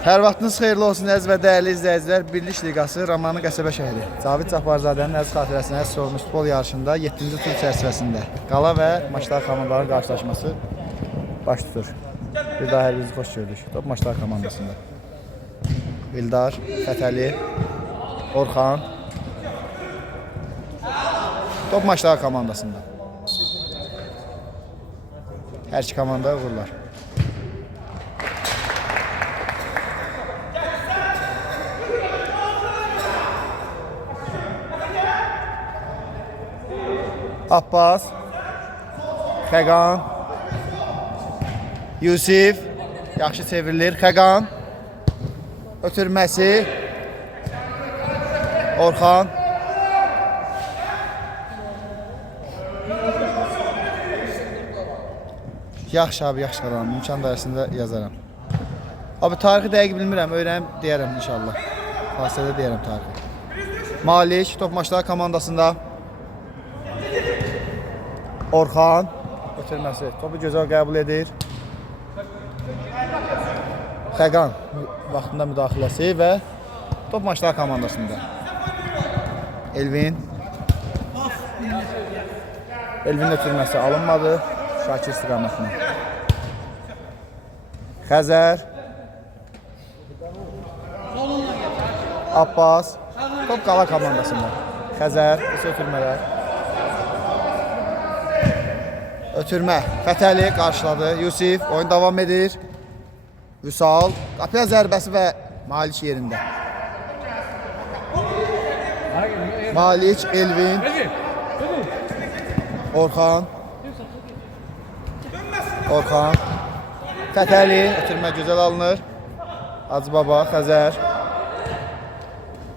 Hər vaxtınız xeyirli olsun əziz və dəyərli izləyicilər. Birlik Liqası Ramanı qəsəbə şəhəri Cavid Cabbarzadənin əziz xatirəsinə həsr olunmuş futbol yarışında 7-ci tur çərçivəsində qala və maçlar komandaların qarşılaşması baş tutur. Bir daha hər birinizi xoş gördük. Top maçlar komandasında İldar, Fətəli, Orxan. Top maçlar komandasında hər iki komanda uğurlar. Abbas, Xəqan, Yusif, yaxşı çevrilir. Xəqan, ötürməsi, Orxan, yaxşı abi, yaxşı qalanım. İmkan dairesində yazaram. Abi tarixi dəqiq bilmirəm, öyrənib deyərəm inşallah. Fasilədə deyərəm tarixi. Malik, top maçlar komandasında. Orxan ötürməsi, topu gözəl qəbul edir. Xəqan vaxtında müdaxiləsi və top maçlar komandasında. Elvin ötürməsi alınmadı. Şakir istiqamətində. Xəzər, Abbas, top qala komandasında. Xəzər, ötürmələr. Ötürmə, Fətəli qarşıladı. Yusif, oyun davam edir. Vüsal, qapıya zərbəsi və Malik yerində. Malik, Elvin, Orxan, Fətəli, ötürmə gözəl alınır. Hacı Baba, Xəzər,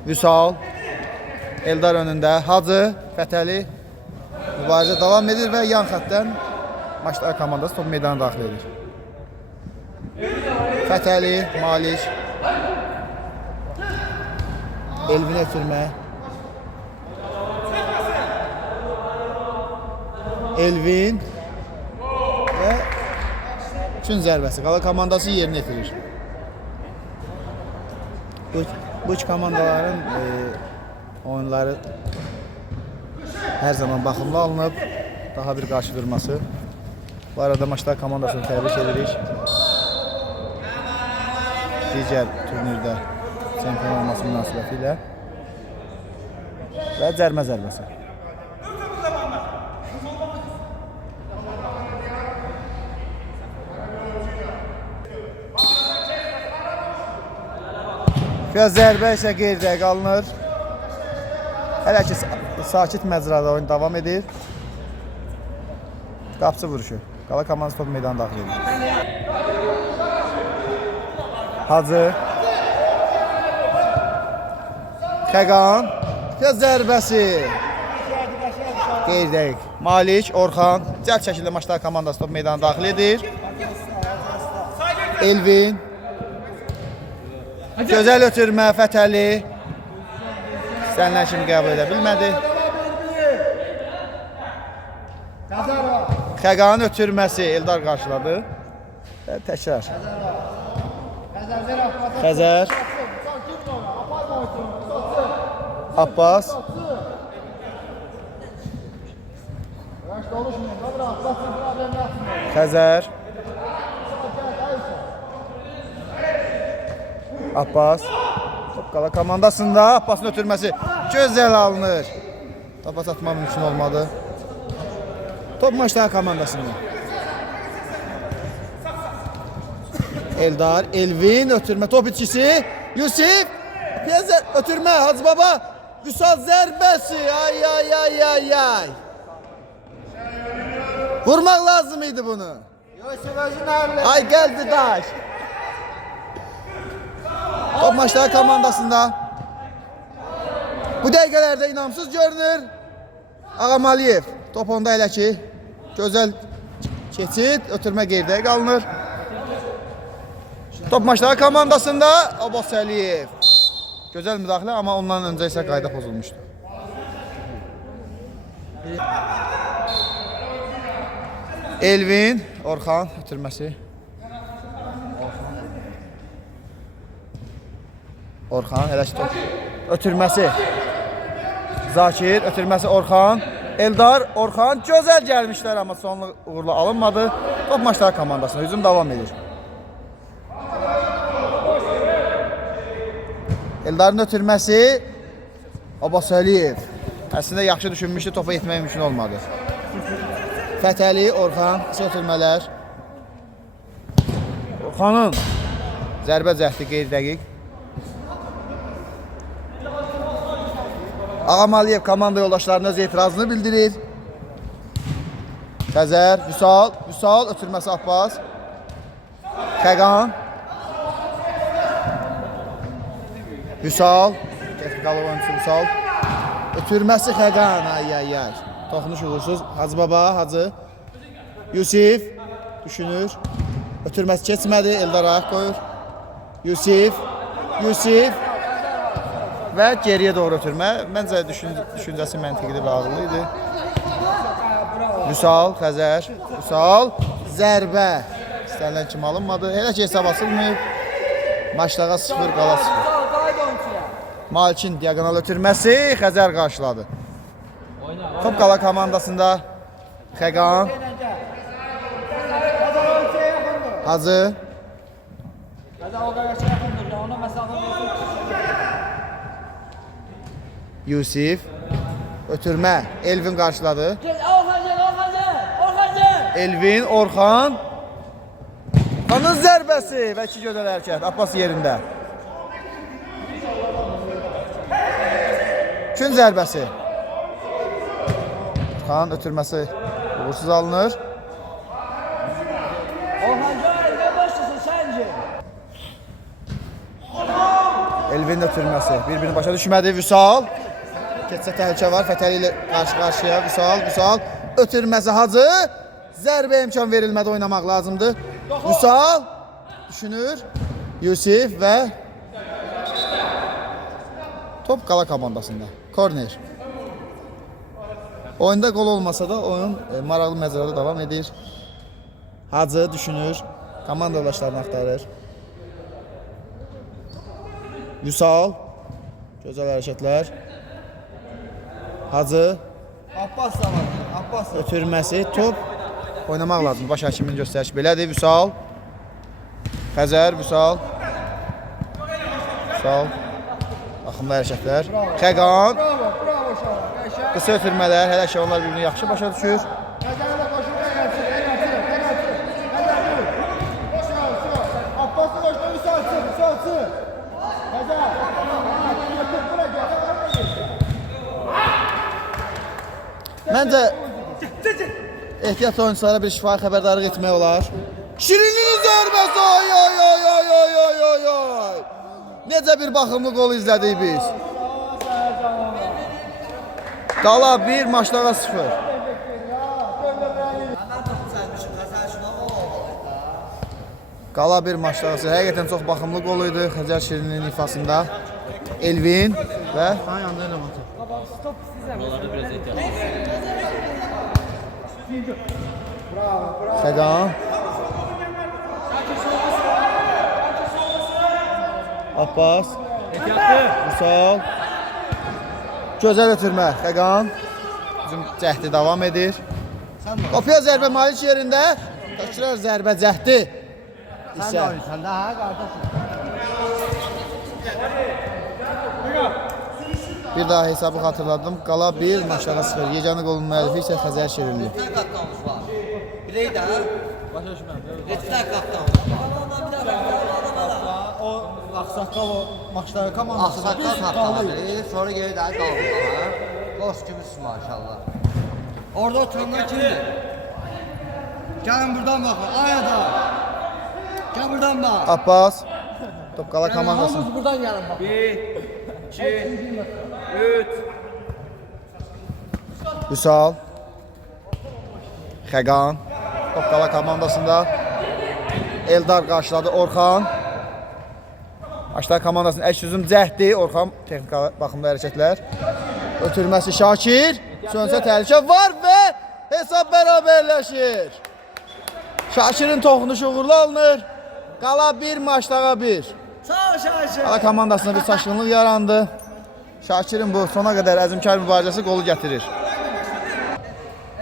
Vüsal, Eldar önündə. Hacı, Fətəli mübarizə davam edir və yan xətdən maçlar komandası top meydana daxil edir. Fətəli, Malik, Elvin ötürmə, Elvin və üçün zərbəsi. Qala komandası yerini yetirir. Bu iki komandaların oyunları hər zaman baxımlı alınıb, daha bir qarşı durması. Bu arada maçlar komandasını təbrik edirik. Digər turnirdə çempion olması münasibəti ilə və cərmə zərbəsi. Biraz zərbə isə qeyri-dəqiq alınır. Hələ ki sakit məcrada oyun davam edir. Qapçı vuruşu. Qala komandası top meydana daxil edir. Hacı, Xəqan, zərbəsi. Qeyri-dəqiq. Malik, Orxan, cəld şəkildə maçlar komandası top meydana daxil edir. Elvin, gözəl ötürmə, Fətəli. Sənlər kimi qəbul edə bilmədi. Xəqanın ötürməsi Eldar qarşıladı. Və təkrar. Xəzər, Abbas, Xəzər, Abbas. Top qala komandasında Abbasın ötürməsi gözəl alınır. Topa çatma mümkün olmadı. Top maçlar komandasında. Eldar, Elvin ötürmə, top itkisi. Yusif, ötürmə, Hacı Baba. Vüsal zərbəsi. Ay. Vurmaq lazım idi bunu. Ay gəldi daş. Top maçlar komandasında. Bu dəqiqələrdə inamsız görünür. Ağamaliyev. Top onda elə ki, gözəl keçid, ötürmə qeyri-dəqiq alınır. Top maçlar komandasında Abbas Əliyev. Gözəl müdaxilə, amma ondan öncə isə qayda pozulmuşdu. Elvin, Orxan ötürməsi. Orxan, elə ki top ötürməsi. Zakir, ötürməsi Orxan. Eldar, Orxan gözəl gəlmişlər, amma sonluq uğurla alınmadı. Top Maçlar komandasına hücum davam edir. Eldarın ötürməsi Abbas Əliyev. Əslində yaxşı düşünmüşdü, topa yetmək mümkün olmadı. Fətəli, Orxan, qısa ötürmələr. Orxanın zərbə cəhdi qeyri-dəqiq. Ağam Aliyev komanda yoldaşlarına öz etirazını bildirir. Xəzər, Vüsal, ötürməsi Abbas. Xəqan. Vüsal, texnikalı oyuncusu Vüsal. Ötürməsi Xəqan, ay. Toxunuş uğursuz. Hacı Baba, Hacı. Yusif, düşünür. Ötürməsi keçmədi, Eldar ayaq qoyur. Yusif. Və geriyə doğru ötürmə. Məncə düşüncəsi məntiqli və ağıllı idi. Vüsal, Xəzər, zərbə. İstənilən kimi alınmadı. Elə ki hesab açılmayıb. Maçdağa 0, qala 0. Malikin diagonal ötürməsi Xəzər qarşıladı. Top qala komandasında Xəqan. Hacı. Yusif. Ötürmə. Elvin qarşıladı. Elvin, Orxan. Orxanın zərbəsi və 2 gözəl hərəkət. Abbas yerində. Gün zərbəsi. Orxan ötürməsi uğursuz alınır. Elvin ötürməsi. Bir-birini başa düşmədi. Vüsal. Keçsə təhlükə var. Fətəli ilə qarşı-qarşıya. Vüsal. Ötürməsi Hacı. Zərbə imkan verilmədi, oynamaq lazımdır. Vüsal. Düşünür. Yusif və top qala komandasında. Korner. Oyunda qol olmasa da oyun maraqlı məcrada davam edir. Hacı düşünür. Komanda yoldaşlarını axtarır. Vüsal. Gözəl hərəkətlər. Hacı. Abbas zamanı. Ötürməsi. Top oynamaq lazım. Baş hakimin göstəriş belədir. Vüsal. Xəzər, Vüsal. Axımlı hərəkətlər. Xəqan. Qısa ötürmələr. Hələ ki onlar birbirini yaxşı başa düşür. Məncə ehtiyat oyunculara bir şifahi xəbərdarlıq etmək olar. Şirinlinin zərbəsi, ay. Necə bir baxımlı qol izlədik biz. Qala 1, Maçlara 0. Qala 1, Maçlara 0. Həqiqətən çox baxımlı qol idi Xəzər Şirinlinin ifasında. Elvin və Xəqan. Abbas. Vüsal. Gözəl ötürmə. Xəqan. Bizim cəhdi davam edir. Qapıya zərbə Malik yerində. Təkrar zərbə cəhdi. Sən də hə qardaşım. Bir daha hesabı xatırladım. Qala 1, Maçlara 0. Yeganə qolun müəllifi isə Xəzər Şirinli. Bileydi hə? Başa düşməm. Neçə qaptanmış var? O Ağsaqqal o Maçlar komandasında Ağsaqqal kaptanı, sonra geri daha qaldı. Qoş kimisiz maşallah. orada oturanlar kimdir? Gəlin buradan baxın. Ay adam. Gəl buradan bax. Abbas. Top qala komandası. Hamımız buradan gəlin bax. 1, 2, 3. Vüsal. Xəqan. Top qala komandasında. Eldar qarşıladı. Orxan. Maçlar komandasının əks hücum cəhdi. Orxan texnika baxımlı hərəkətlər. Ötürməsi Şakir. Sönsə təhlükə var və hesab bərabərləşir. Şakirin toxunuşu uğurlu alınır. Qala 1, Maçlara 1. Sağ ol Şakir. Qala komandasında bir çaşqınlıq yarandı. Şakirin bu sona qədər əzmkar mübarizəsi qolu gətirir.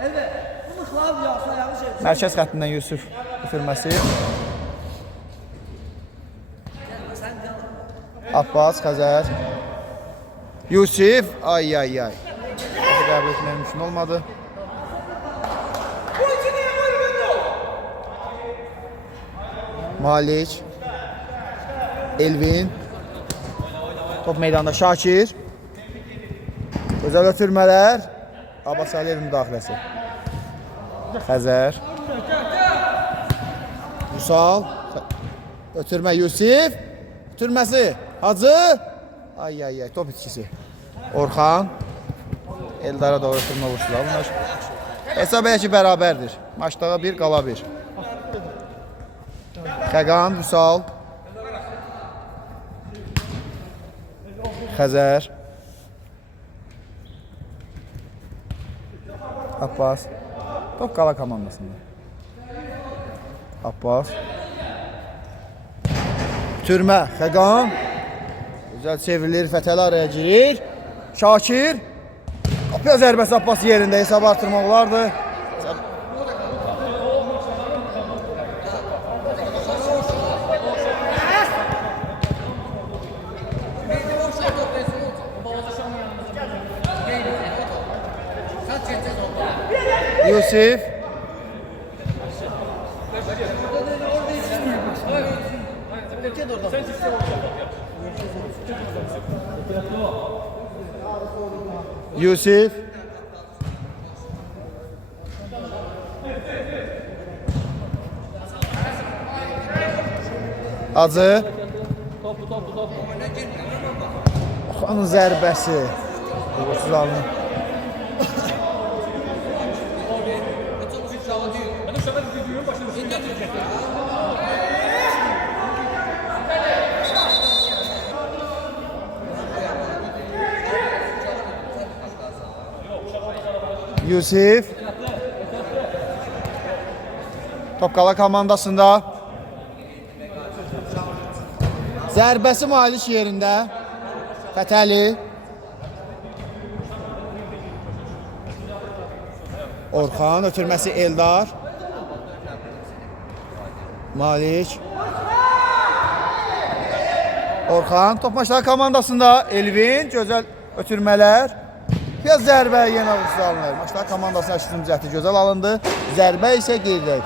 Evet. Bunu xilaf yapsa yanlış şey. Mərkəz xəttindən Yusuf ötürməsi. Abbas, Xəzər. Yusuf, ay. Qəbul etmək mümkün olmadı. Malik. Elvin. Top meydanda Şakir. Gözəl ötürmələr. Abbas Əliyevin müdaxiləsi. Xəzər. Vüsal. Ötürmə Yusuf. Ötürməsi. Hacı. Ay. Top itkisi. Orxan. Eldara doğru ötürmə vuruşlar alınır. Hesab elə ki bərabərdir. Maçdağa 1, qala 1. Xəqan, Vüsal. Xəzər. Abbas. Top qala komandasında. Abbas. Türmə, Xəqan. Gözəl çevrilir, Fətəli araya girir. Şakir. Qapıya zərbəsi Abbas yerində hesabı artırmaq olardı. Yusuf. Yusuf. Hacı. Xanın zərbəsi. Uğursuz alınır. Yusuf. Top qala komandasında. Zərbəsi Malik yerində. Fətəli. Orxan, ötürməsi Eldar. Malik. Orxan, top maçları komandasında. Elvin, gözəl ötürmələr. Biraz zərbə yenə vuruşlar alınır. Maçlar komandasına üstün cəhdi gözəl alındı. Zərbə isə qeydək.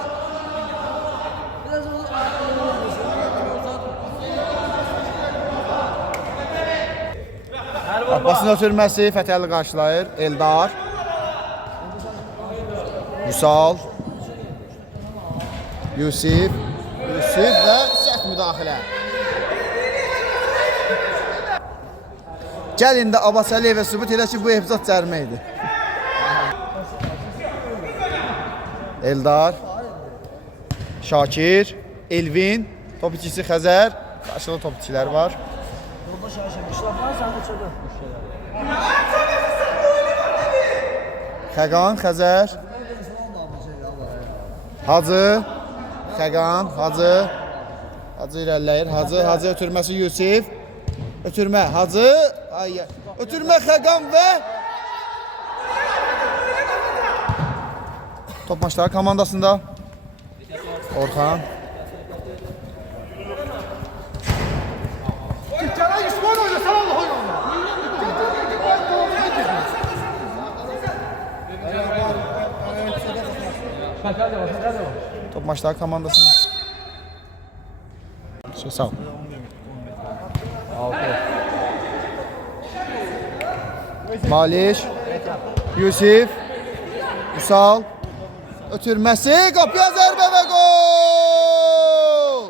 Abbasın ötürməsi Fətəli qarşılayır. Eldar. Vüsal. Yusuf və sərt müdaxilə. Gəlin də Abbas Əliyevə sübut edə ki, bu epizod cərimə idi. Eldar. Şakir. Elvin. Top ikisi Xəzər. Qarşıda top ikilər var. Xəqan, Xəzər. Hacı. Xəqan, Hacı. Hacı irəliləyir. Hacı ötürməsi Yusuf. Ötürmə Hacı. Ötürmə Xəqan və top maçları komandasında. Orxan. Top maçları komandasında. Sağ ol. Malik. Yusuf. Vüsal. Ötürməsi. Qapıya zərbə və gol!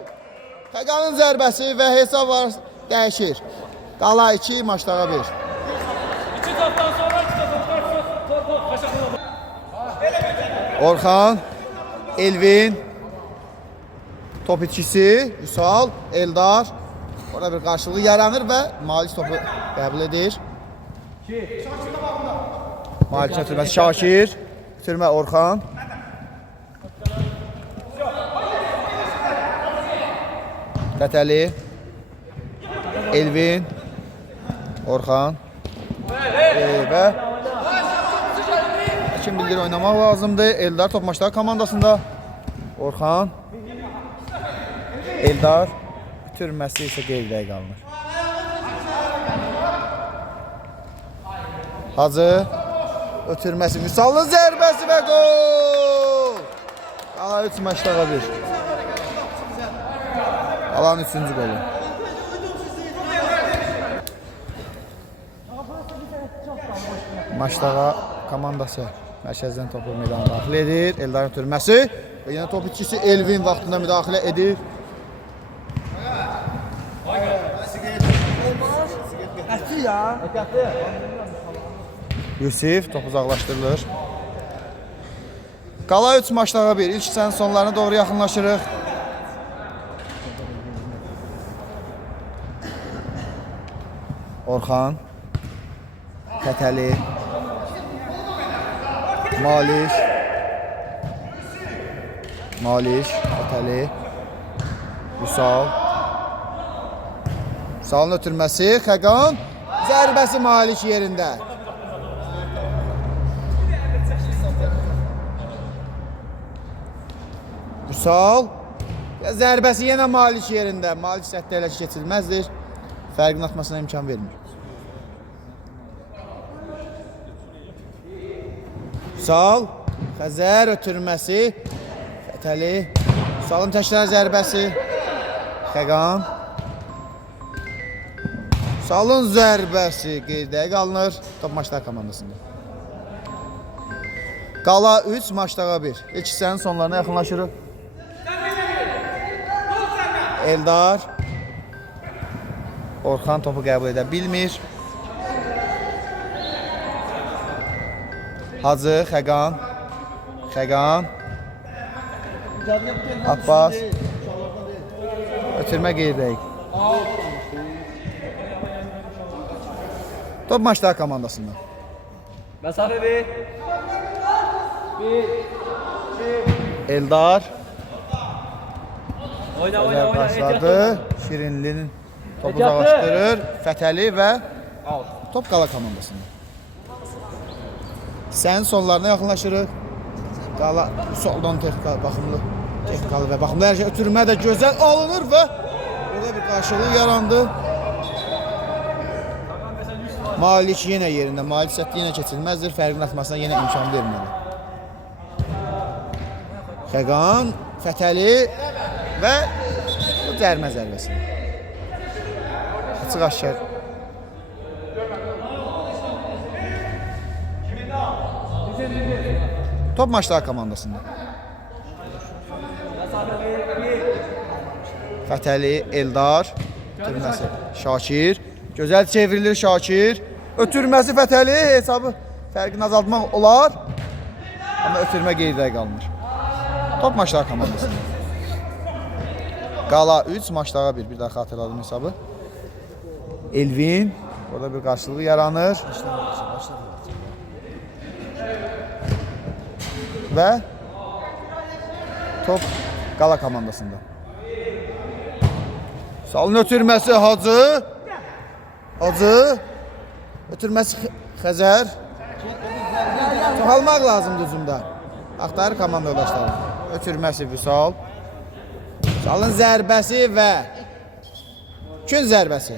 Xəqanın zərbəsi və hesab var dəyişir. Qala 2, maçlara 1. 2 topdan sonra 2 topdan Orxan. Elvin. Top itkisi. Vüsal. Eldar. Orada bir qarşılığı yaranır və Malik topu qəbul edir. Malik ötürməsi Şakir. Ötürmə Orxan. Fətəli. Elvin. Orxan. Və kim bildir oynamaq lazımdır. Eldar top maçları komandasında. Orxan. Eldar. Bitirməsi isə qeyridə qalınır. Hacı. Ötürməsi. Vüsalın zərbəsi və gol. Qala 3 maçlara 1. Qalanın 3-cü qolu. Maçlara komandası mərkəzdən topu meydana daxil edir. Eldarın ötürməsi. Və yenə top itkisi Elvin vaxtında müdaxilə edir. Əti ya. Yusif top uzaqlaşdırılır. Qala 3 maçlara 1. İlk hissənin sonlarına doğru yaxınlaşırıq. Orxan. Fətəli. Maliş. Fətəli. Vüsal. Vüsalın ötürməsi. Xəqan. Zərbəsi Maliş yerində. Vüsal. Zərbəsi yenə Maliş yerində. Maliş səhətdə elə keçilməzdir. Fərqin atmasına imkan vermir. Vüsal. Xəzər ötürməsi. Fətəli. Vüsalın təkrar zərbəsi. Xəqan. Vüsalın zərbəsi qeyridə qalınır. Top maçlar komandasında. Qala 3, maçlara 1. İlk hissənin sonlarına yaxınlaşırıq. Eldar. Orxan topu qəbul edə bilmir. Hacı, Xəqan. Abbas. Ötürmə qeyrdəyik. Top maçlar komandasında. Məsafə ver. Eldar. Oyna. Başladı. Şirinlinin topu uzaqlaşdırır. Fətəli və top Qala komandasında. Sənin sonlarına yaxınlaşırıq. Qala soldan texnikalı və baxımlı hər şey ötürmə də gözəl alınır və burada bir qarşılıq yarandı. Maliç yenə yerində. Maliç səhətdə yenə keçilməzdir. Fərqin atmasına yenə imkan vermədi. Xəqan, Fətəli və bu cərmə zərbəsi. Açıq aşkar. Top maçlar komandasında. Fətəli, Eldar, ötürməsi Şakir. Gözəl çevrilir Şakir. Ötürməsi Fətəli, hesabı fərqini azaltmaq olar. Amma ötürmə qeyridə qalmır. Top maçlar komandasında. Qala 3, maçlara 1. Bir daha xatırladım hesabı. Elvin. Orada bir qarşılığı yaranır. Və top Qala komandasında. Salın ötürməsi Hacı. Ötürməsi Xəzər. Çoxalmaq lazımdır uzunda. Axtarır komanda yoldaşları. Ötürməsi Vüsal. Salın zərbəsi və Kün zərbəsi.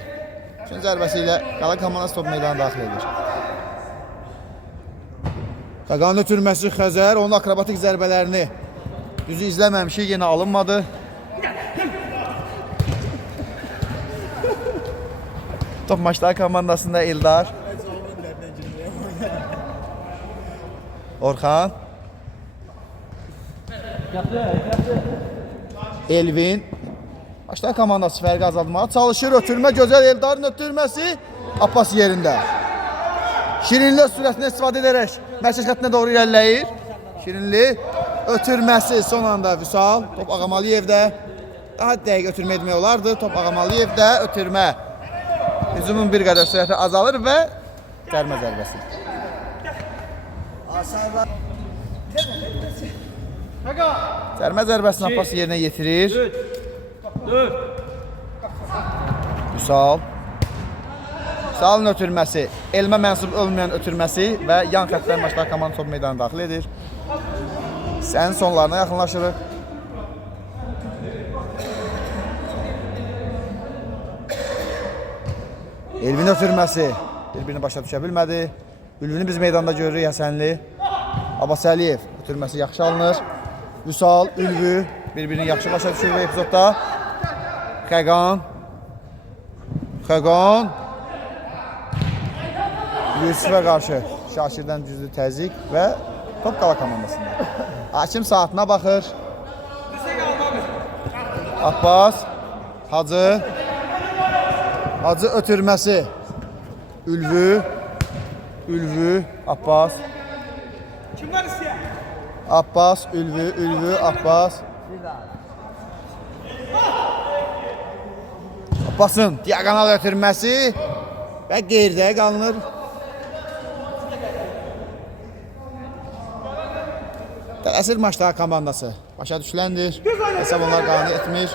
Kün zərbəsi ilə Qala komandası top meydana daxil edir. Xəqan ötürməsi Xəzər. Onun akrobatik zərbələrini düzü izləməmişik, yenə alınmadı. Top maçlar komandasında Eldar. Orxan. Elvin. Maçlar komandası fərqi azaltmağa çalışır. Ötürmə gözəl Eldarın ötürməsi. Abbas yerində. Şirinli sürətini istifadə edərək mərkəz xəttinə doğru irəliləyir. Şirinli ötürməsi son anda Vüsal. Top Ağamalıyevdə. Daha dəqiq ötürmə etmək olardı. Top Ağamalıyevdə ötürmə. Hücumun bir qədər sürəti azalır və cərmə zərbəsi. Cərmə zərbəsini Abbas yerinə yetirir. Vüsal. Salın ötürməsi, elmə mənsub olmayan ötürməsi və yan xəttdən Maçlar komanda top meydanına daxil edir. Sənin sonlarına yaxınlaşırıq. Elvin ötürməsi bir-birini başa düşə bilmədi. Ülvini biz meydanda görürük Həsənli. Abbas Əliyev ötürməsi yaxşı alınır. Vüsal, Ülvü bir-birini yaxşı başa düşür bu epizodda. Xəqan. Yusuf'a qarşı Şakirdən düzdür təzyiq və top qala komandasında. Hakim saatına baxır. Abbas, Hacı ötürməsi. Ülvü, Abbas. Kim var istəyən? Abbas, Ülvü, Abbas. Abbasın diagonal ötürməsi və qeyridə qalınır. Tələsir Maçlar komandası başa düşüləndir. Hesab onlar qanuni etmir.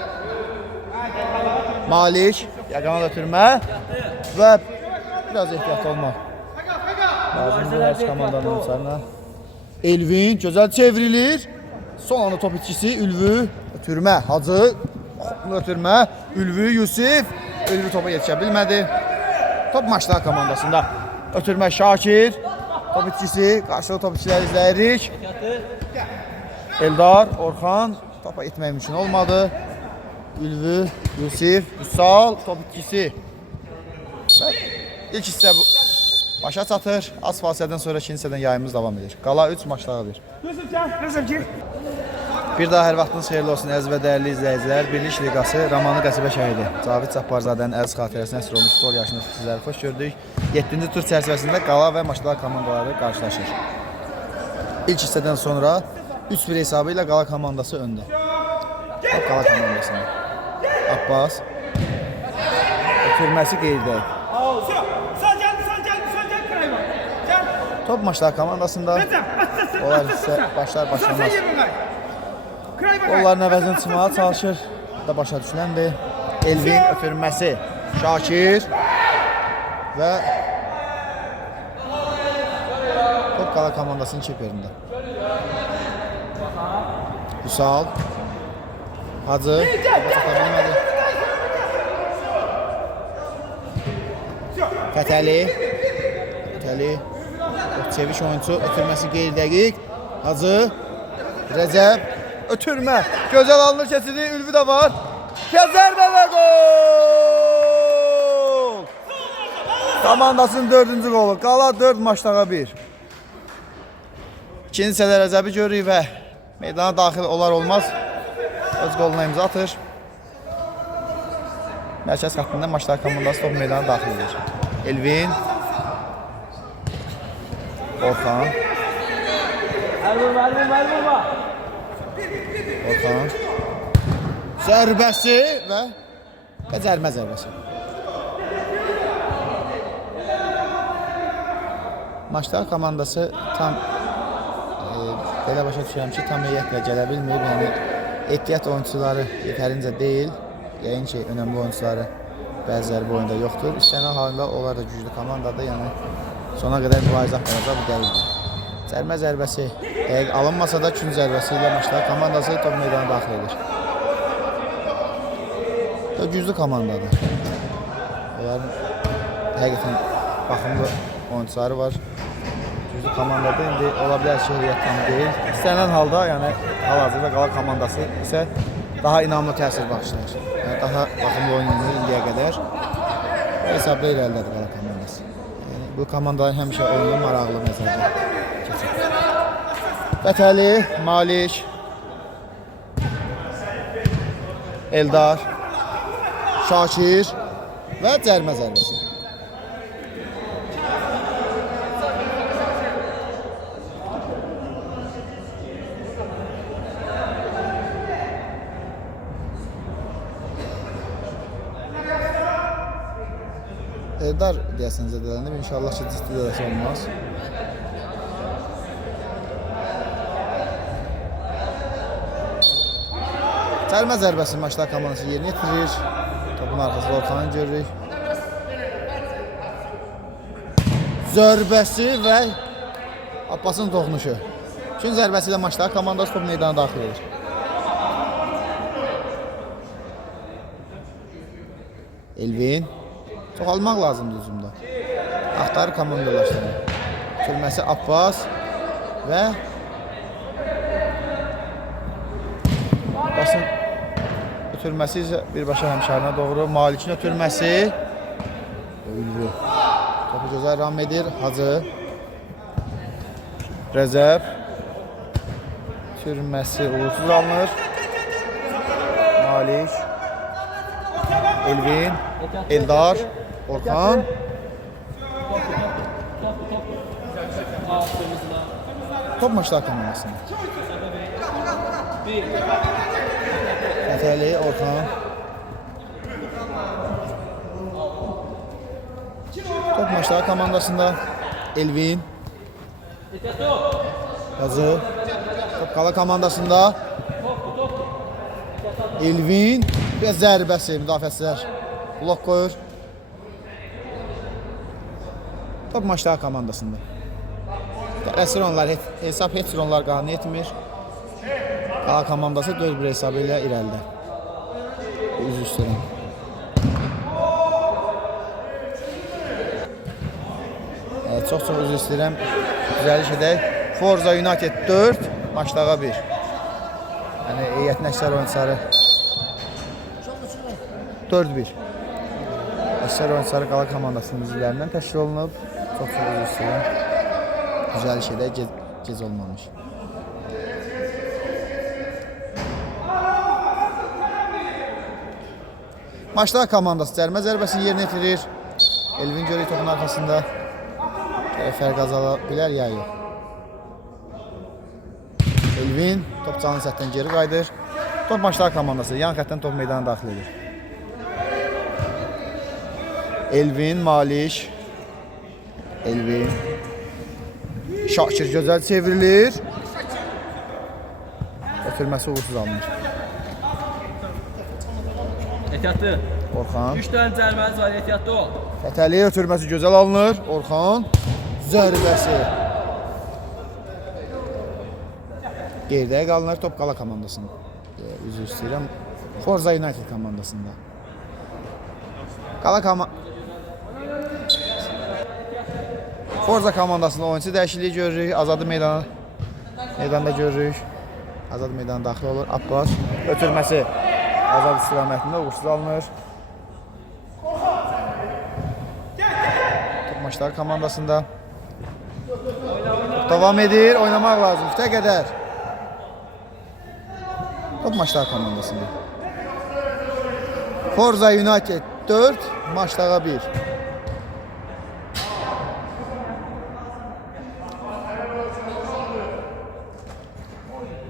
Malik, diagonal ötürmə və biraz ehtiyatlı olmaq lazımdır hər komandanın oyunçularına. Elvin gözəl çevrilir. Son anda top itkisi Ülvü ötürmə. Hacı ötürmə. Ülvü, Yusuf. Ülvü topa yetişə bilmədi. Top Maçlar komandasında. Ötürmə Şakir. Top itkisi. Qarşılı top itkiləri izləyirik. Eldar, Orxan. Topa etmək mümkün olmadı. Ülvü, Yusuf, Vüsal. Top itkisi. İlk hissə başa çatır. Az fasilədən sonra ikinci hissədən yayımız davam edir. Qala 3, Maçlar 1. Bir daha hər vaxtınız xeyirli olsun əziz və dəyərli izləyicilər. Birlik Liqası Ramanlı Qəsibə şəhidi Cavid Cabbarzadənin əziz xatirəsinə əsr olmuş futbol yarışında sizləri xoş gördük. 7-ci tur çərçivəsində Qala və Maçlar komandaları qarşılaşır. İlk hissədən sonra 3-1 hesabı ilə Qala komandası öndə. Top Qala komandasında. Abbas ötürməsi qeyridə. Top Maçlar komandasında. Onlar isə başlamaz. Onların əvəzini çıxmağa çalışır. Da başa düşüləndir. Elvin ötürməsi. Şakir. Və top Qala komandasının çeperində. Vüsal. Hacı. Topa çata bilmədi. Fətəli. Çeviş oyuncu ötürməsi qeyri-dəqiq. Hacı. Rəcəb. Ötürmə. Gözəl alınır keçidi. Ülvü də var. Zərbə və gol! Komandasının 4-cü qolu. Qala 4, Maçlar 1. İkinci hissədə Rəcəbi görürük və meydana daxil olar olmaz öz qoluna imza atır. Mərkəz xəttində Maçlar komandası top meydana daxil edir. Elvin. Orxan. Orxan. Zərbəsi və cərmə zərbəsi. Maçlar komandası tam belə başa düşürəm ki, tam heyətlə gələ bilmir. Yəni ehtiyat oyunçuları yetərincə deyil. Yəqin ki, önəmli oyunçuları bəziləri bu oyunda yoxdur. İstənilən halında onlar da güclü komandadır. Yəni sona qədər mübarizə aparacaq bu dəqiqdir. Cərmə zərbəsi dəqiq alınmasa da kün zərbəsi ilə Maçlar komandası top meydana daxil edir. Güclü komandadır. Onların həqiqətən baxımlı oyunçuları var. Güclü komandadır. İndi ola bilər ki, heyət tam deyil. İstənilən halda, yəni hal-hazırda Qala komandası isə daha inamlı təsir bağışlayır. Yəni daha baxımlı oynanır indiyə qədər. Hesabda irəlidədir Qala komandası. Yəni bu komandaların həmişə oyunu maraqlı nəzərdə keçir. Fətəli, Malik, Eldar, Şakir və cərmə zərbəsi. Eldar deyəsən zədələnib. İnşallah ki, ciddi dörəsi olmaz. Cərmə zərbəsi Maçlar komandası yerinə yetirir. Topun arxasında Orxanı görürük. zərbəsi və Abbasın toxunuşu. Üçün zərbəsi ilə maçda komandası top meydana daxil edir. Elvin. Çox almaq lazımdır hücumda. Axtarır komandalaşlarını. Ötürməsi Abbas və Abbasın ötürməsi isə birbaşa həmşərinə doğru. Malikin ötürməsi. Ülvi. Topu gözəl ram edir. Hacı. Rəzəb. Ötürməsi uğursuz alınır. Malik. Elvin. Eldar. Orxan. Top maçlar komandasında. Fətəli, Orxan. Top maçlar komandasında. Elvin. Yazı. Top qala komandasında. Elvin. Bir zərbəsi müdafiəçilər. Blok qoyur. Top maçlar komandasında. Tələsir onlar, hesab heç onlar qanun etmir. Qala komandası 4-1 hesabı ilə irəlidə. Üzr istəyirəm. Çox üzr istəyirəm. Düzəliş edək. Forza United 4, Maçdağa 1. Yəni heyətin əksər oyunçuları 4-1. Əksər oyunçuları qala komandasının üzvlərindən təşkil olunub. Çox üzr istəyirəm. Düzəliş edək, gec olmamış. Maçlar komandası cərimə zərbəsini yerinə yetirir. Elvin görək topun arxasında. Fərq azala bilər ya yox. Elvin top canlı sətdən geri qayıdır. Top maçlar komandası yan xəttdən top meydana daxil edir. Elvin, Malik. Elvin. Şakir gözəl çevrilir. Ötürməsi uğursuz alınır. Ehtiyatlı. Orxan. 3 dənə cərməniz var, ehtiyatlı ol. Fətəli ötürməsi gözəl alınır. Orxan. Zərbəsi. Geridə qalınır top qala komandasında. Üzr istəyirəm. Forza United komandasında. Forza komandasında oyuncu dəyişikliyi görürük. Azadı meydanda görürük. Azad meydana daxil olur. Abbas ötürməsi Azad istiqamətində uğursuz alınır. Top maçlar komandasında. Davam edir. Oynamaq lazım. Fitə qədər. Top maçlar komandasında. Forza United 4, Maçdağa 1.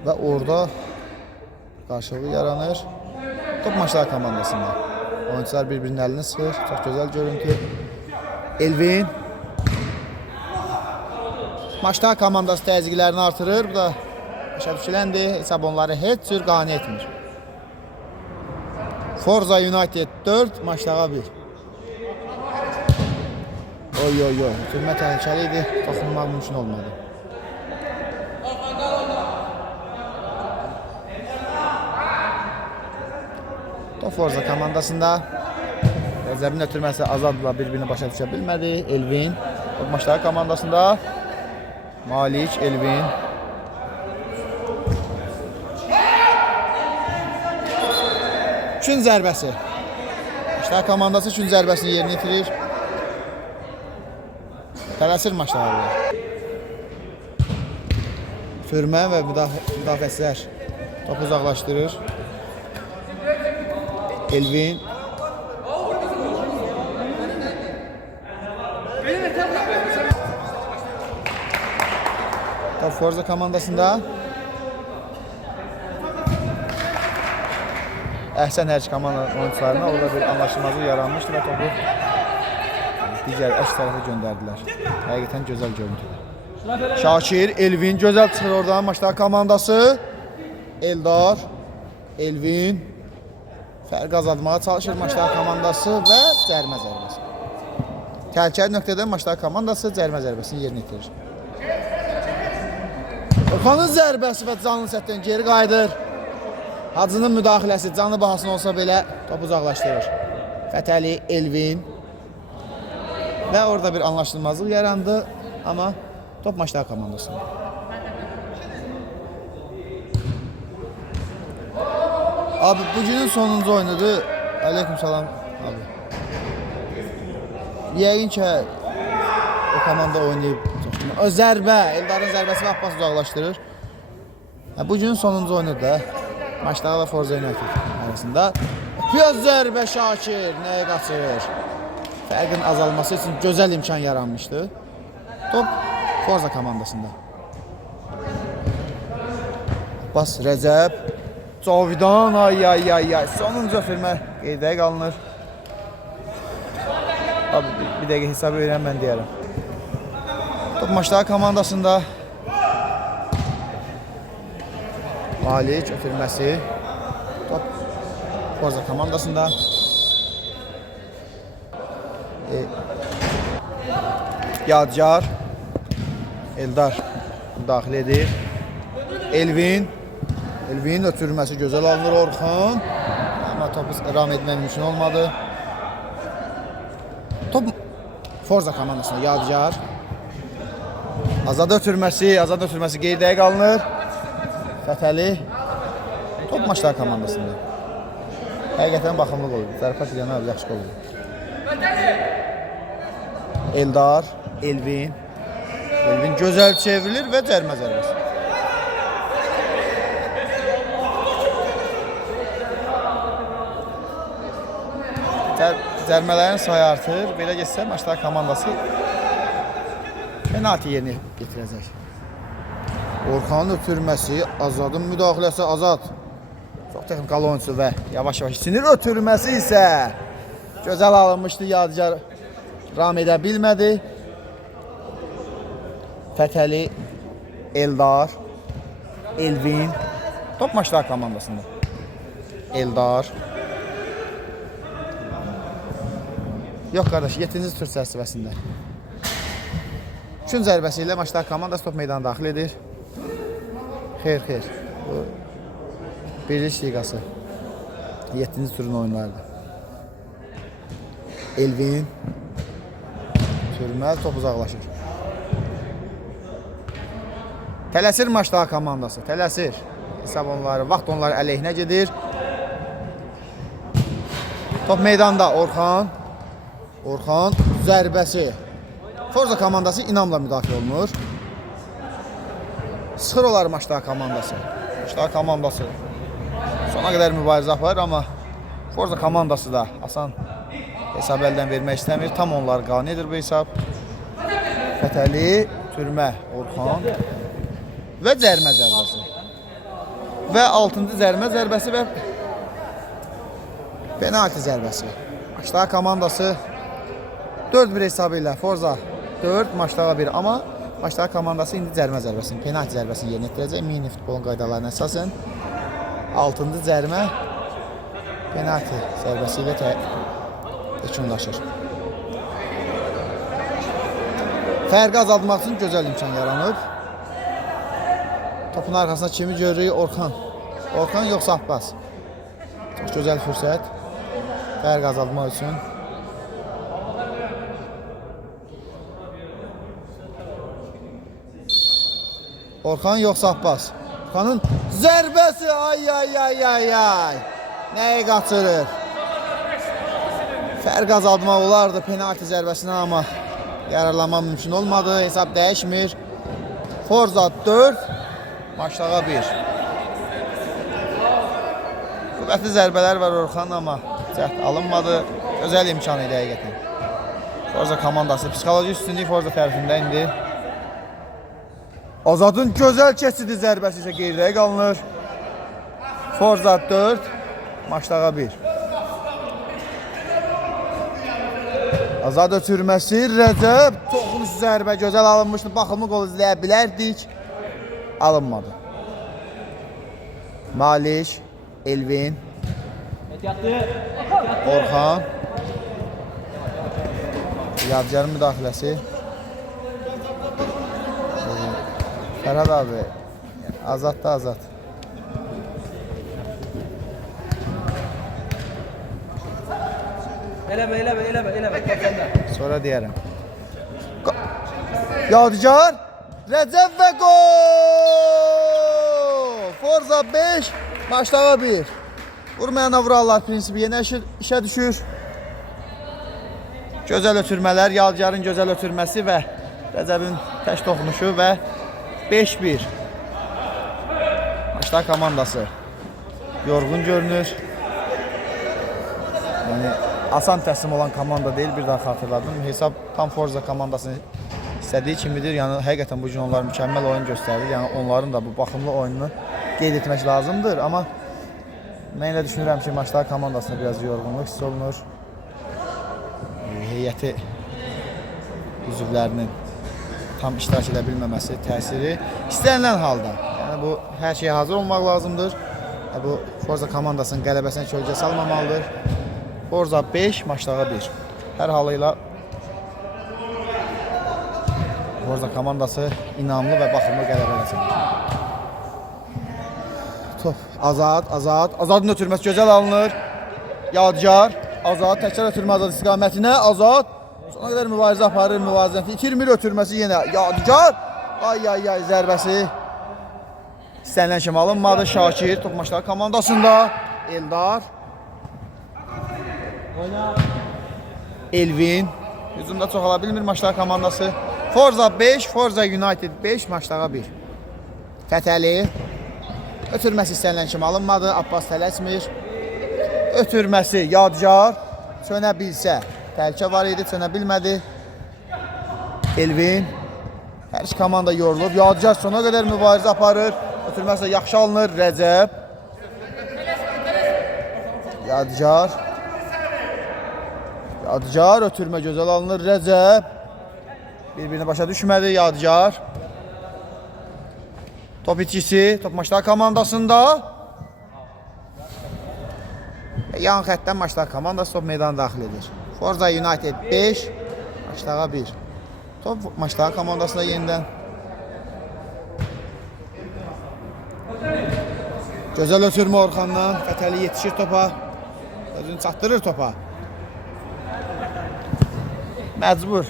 Və orada qarşılığı yaranır. Top maçlar komandasında. Oyuncular bir-birinin əlini sıxır. Çox gözəl görüntü. Elvin. Maçlar komandası təzyiqlərini artırır. Bu da başa düşüləndi. Hesab onları heç cür qane etmir. Forza United 4, Maçdağa 1. Oy. Hücumə təhlükəli idi. Toxunmaq mümkün olmadı. Top Forza komandasında. Rəzəbin ötürməsi Azadla bir-birini başa düşə bilmədi. Elvin. Top Maçdağa komandasında. Malik, Elvin. Üçün zərbəsi. Maçdağa komandası üçün zərbəsini yerinə yetirir. Tələsir Maçdağa. Fırmə və müdafiəçilər topu uzaqlaşdırır. Elvin. Top Forza komandasında. Əhsən hər iki komanda oyuncularına orada bir anlaşılmazlıq yaranmışdı və topu digər əks tərəfə göndərdilər. Həqiqətən gözəl görüntüdür. Şakir, Elvin gözəl çıxır oradan Maçdağa komandası. Eldar, Elvin fərq azaltmağa çalışır Maçdağa komandası və cərimə zərbəsi. Təhlükəli nöqtədə Maçlar komandası cərimə zərbəsini yerinə yetirir. Orxanın zərbəsi və canlı sətdən geri qayıdır. Hacının müdaxiləsi canlı bahasına olsa belə topu uzaqlaşdırır. Fətəli, Elvin və orada bir anlaşılmazlıq yarandı, amma top Maçlar komandasında. Abi bugünün sonuncu oyunudur. Aleyküm salam abi. Yəqin ki o komanda oynayıb. O zərbə, Eldarın zərbəsi Abbas uzaqlaşdırır. Bugünün sonuncu oyunudur da. Maçlar və Forza United arasında. Piyaz zərbə Şakir nəyə qaçır? Fərqin azalması üçün gözəl imkan yaranmışdı. Top Forza komandasında. Abbas, Rəcəb, Cavidan, ay. Sonuncu ötürmə qeydə qalınır. Abi, bir dəqiqə hesabı öyrən mən deyərəm. Top Maçlar komandasında. Malik ötürməsi. Top Forza komandasında. Yadcar. Eldar daxil edir. Elvin ötürməsi gözəl alınır Orxan. Amma topu ram etmək mümkün olmadı. Top Forza komandasında Yadcar. Azad ötürməsi qeydə qalınır. Fətəli. Top Maçlar komandasında. Həqiqətən baxımlıq olur. Zərfət edənə yaxşı olur. Eldar, Elvin gözəl çevrilir və cərimə zərbəsi. Cərmələrin sayı artır. Belə getsə Maçlar komandası penalti yerinə yetirəcək. Orxanın ötürməsi, Azadın müdaxiləsi, Azad çox texnikalı oyuncu və yavaş-yavaş sinir ötürməsi isə gözəl alınmışdı. Yadigar ram edə bilmədi. Fətəli, Eldar, Elvin top Maçlar komandasında. Eldar. Yox qardaş, 7-ci tur çərçivəsində. Üçün zərbəsi ilə Maçlar komandası top meydana daxil edir. Xeyr. Bu Birlik Liqası 7-ci turun oyunlarıdır. Elvin sürməli top uzaqlaşır. Tələsir Maçlar komandası, tələsir. Hesab onları, vaxt onları əleyhinə gedir. Top meydanda Orxan zərbəsi. Forza komandası inamla müdafiə olunur. Sıxır olar Maçlar komandası. Maçlar komandası sona qədər mübarizə aparır, amma Forza komandası da asan hesab əldən vermək istəmir. Tam onlar qane edir bu hesab. Fətəli, türmə, Orxan və cərimə zərbəsi. Və 6-cı cərimə zərbəsi və penalti zərbəsi. Maçlar komandası 4-1 hesabı ilə Forza 4, Maçlar 1. Amma Maçlar komandası indi cərimə zərbəsini, penalti zərbəsini yerinə yetirəcək. Mini futbolun qaydalarına əsasən 6-cı cərimə penalti zərbəsi ilə yekunlaşır. Fərqi azaltmaq üçün gözəl imkan yaranıb. Topun arxasında kimi görürük? Orxan yoxsa Abbas. Çox gözəl fürsət. Fərqi azaltmaq üçün. Orxan yoxsa Abbas. Orxanın zərbəsi, ay. Nəyi qaçırır? Fərq azaltmaq olardı penalti zərbəsindən, amma yararlanma mümkün olmadı. Hesab dəyişmir. Forza 4, Maçlar 1. Qüvvətli zərbələr var Orxan, amma cəhd alınmadı. Gözəl imkan idi həqiqətən. Forza komandası psixoloji üstünlük Forza tərəfində indi. Azadın gözəl keçidi zərbəsi isə qeydə qalınır. Forza 4, Maçlar 1. Azad ötürməsi, Rəcəb, toxunuş zərbə gözəl alınmışdı. Baxımlı qol izləyə bilərdik. Alınmadı. Malik, Elvin, Orxan. Yadigarın müdaxiləsi. Fərhad abi, Azad da Azad. Eləmə. Kəsəndə. Sonra deyərəm. Yadigar, Rəcəb və gol! Forza 5, Maçdağa 1. Vurmayana vurarlar prinsipi yenə işə düşür. Gözəl ötürmələr, Yadigarın gözəl ötürməsi və Rəcəbin tək toxunuşu və 5-1. Maçdağa komandası yorğun görünür. Yəni asan təslim olan komanda deyil, bir daha xatırladım. Hesab tam Forza komandasını istədiyi kimidir. Yəni həqiqətən bu gün onlar mükəmməl oyun göstərir. Yəni onların da bu baxımlı oyununu qeyd etmək lazımdır. Amma mən elə düşünürəm ki, Maçdağa komandasında biraz yorğunluq hiss olunur. Heyəti üzvlərinin tam iştirak edə bilməməsi təsiri istənilən halda. Yəni bu hər şeyə hazır olmaq lazımdır. Bu Forza komandasının qələbəsinə kölgə salmamalıdır. Forza 5, Maçdağa 1. Hər halıyla Forza komandası inamlı və baxımlı qələbə qazanır. Top Azadın ötürməsi gözəl alınır. Yadigar, Azad təkrar ötürmə Azad istiqamətinə. Azad sona qədər mübarizə aparır, müvazinəti itirmir, ötürməsi yenə Yadigar. Ay zərbəsi istənilən kimi alınmadı. Şakir top Maçdağa komandasında. Eldar, Elvin hücumda çox ala bilmir Maçdağa komandası. Forza 5, Forza United 5, Maçdağa 1. Fətəli ötürməsi istənilən kimi alınmadı. Abbas tələsmir. Ötürməsi Yadigar çönə bilsə təhlükə var idi, çönə bilmədi. Elvin, hər iki komanda yorulub. Yadigar sona qədər mübarizə aparır. Ötürməsi yaxşı alınır. Rəcəb, Yadigar ötürmə gözəl alınır. Rəcəb bir-birini başa düşmədi. Yadigar top itkisi, top Maçdağa komandasında. Yan xəttdən Maçdağa komandası top meydana daxil edir. Forza United 5, Maçdağa 1. Top Maçdağa komandasında yenidən. Gözəl ötürmə Orxandan. Fətəli yetişir topa. Özünü çatdırır topa. Məcbur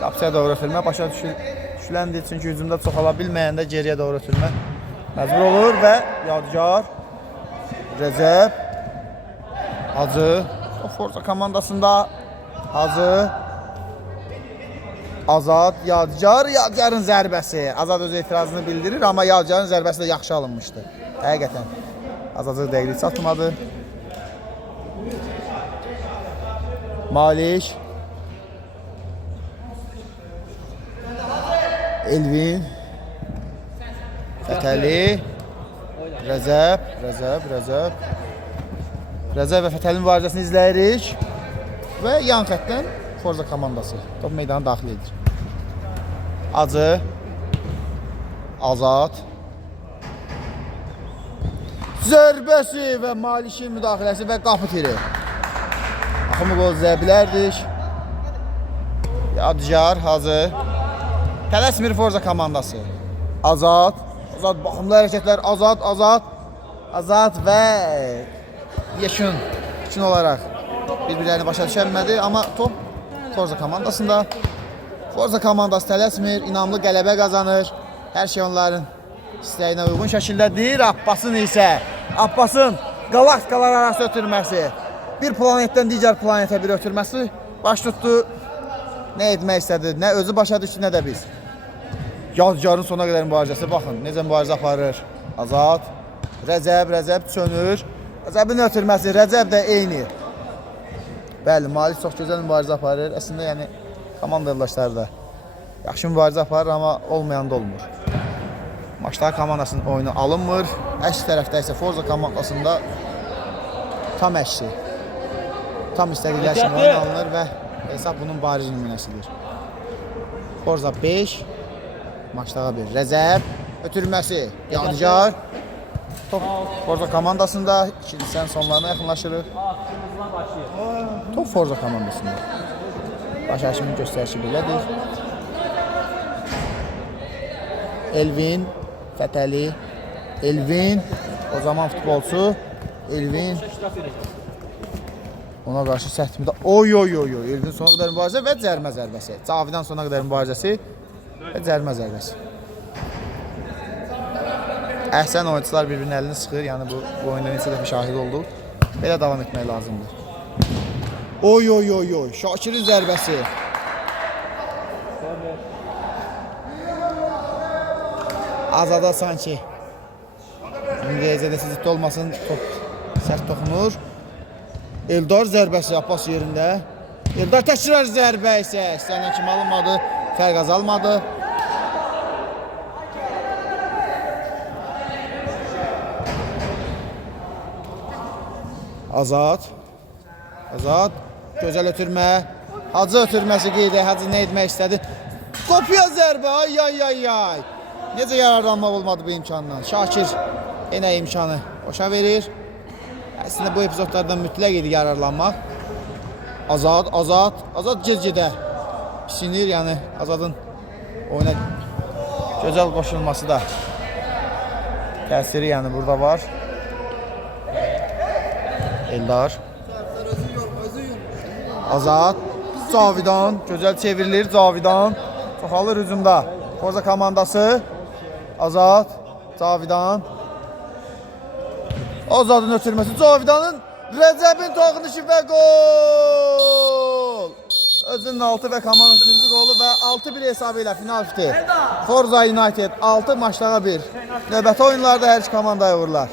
qapıya doğru ötürmə. Başa düşüləndir. Çünki hücumda çox ala bilməyəndə geriyə doğru ötürmə məcbur olur və Yadigar, Rəcəb, Hacı, Forza komandasında Hacı, Azad, Yadigarın zərbəsi. Azad öz etirazını bildirir, amma Yadigarın zərbəsi də yaxşı alınmışdı. Həqiqətən Azadcıq dəqiqlik çatmadı. Malik, Elvin, Fətəli, Rəcəb və Fətəlinin mübarizəsini izləyirik və yan xəttdən Forza komandası top meydana daxil edir. Acı, Azad, zərbəsi və Malikin müdaxiləsi və qapı tiri. Axımı qol izləyə bilərdik. Yadigar, Hacı, tələsmir Forza komandası. Azad baxımlı hərəkətlər. Azad və yekun olaraq bir-birlərini başa düşənmədi, amma top Forza komandasında. Forza komandası tələsmir, inamlı qələbə qazanır. Hər şey onların istəyinə uyğun şəkildədir. Abbasın qalaktikalar arası ötürməsi, bir planetdən digər planetə bir ötürməsi baş tutdu. Nə etmək istədi, nə özü başa düşdü, nə də biz. Yadigarın sona qədər mübarizəsi, baxın, necə mübarizə aparır. Azad, Rəcəb çönür. Rəcəbin ötürməsi, Rəcəb də eyni. Bəli, Malik çox gözəl mübarizə aparır. Əslində, yəni, komanda yoldaşları da yaxşı mübarizə aparır, amma olmayan da olmur. Maçdağa komandasının oyunu alınmır. Əks tərəfdə isə Forza komandasında tam əksi. Tam istədikləri kimi oyun alınır və hesab bunun bariz nümunəsidir. Forza 5, Maçdağa 1. Rəcəb ötürməsi, Yadigar. Top Forza komandasında, ikinci hissənin sonlarına yaxınlaşırıq. Top Forza komandasında. Baş Haşimin göstərişi belədir. Elvin, Fətəli, Elvin, o zaman futbolçu, Elvin. Ona qarşı sərt müdaxilə. Oy. Elvin sona qədər mübarizə və cərimə zərbəsi. Cavidan sona qədər mübarizəsi və cərimə zərbəsi. Əhsən oyuncular bir-birinin əlini sıxır. Yəni bu oyunda neçə dəfə şahid olduq. Belə davam etmək lazımdır. Oy. Şakirin zərbəsi. Azada sanki. İndiyəcə də ciddi olmasın. Top sərt toxunur. Eldar zərbəsi Abbas yerində. Eldar təkrar zərbə isə istənilən kimi alınmadı. Fərq azalmadı. Azad. Gözəl ötürmə. Hacı ötürməsi qeyd edir. Hacı nə etmək istədi? Kopya zərbə. Ay. Necə yararlanmaq olmadı bu imkandan? Şakir yenə imkanı boşa verir. Əslində bu epizodlardan mütləq idi yararlanmaq. Azad gec-gedə pisinir, yəni Azadın oyuna gözəl qoşulması da təsiri yəni burada var. Eldar. Azad. Cavidan. Gözəl çevrilir Cavidan. Çoxalır hücumda. Forza komandası. Azad. Cavidan. Azadın ötürməsi. Cavidanın Rəcəbin toxunuşu və gol. Özünün 6 və komandanın 3-cü qolu və 6-1 hesabı ilə final bitir. Forza United 6 maçlara 1. Növbəti oyunlarda hər iki komandaya uğurlar.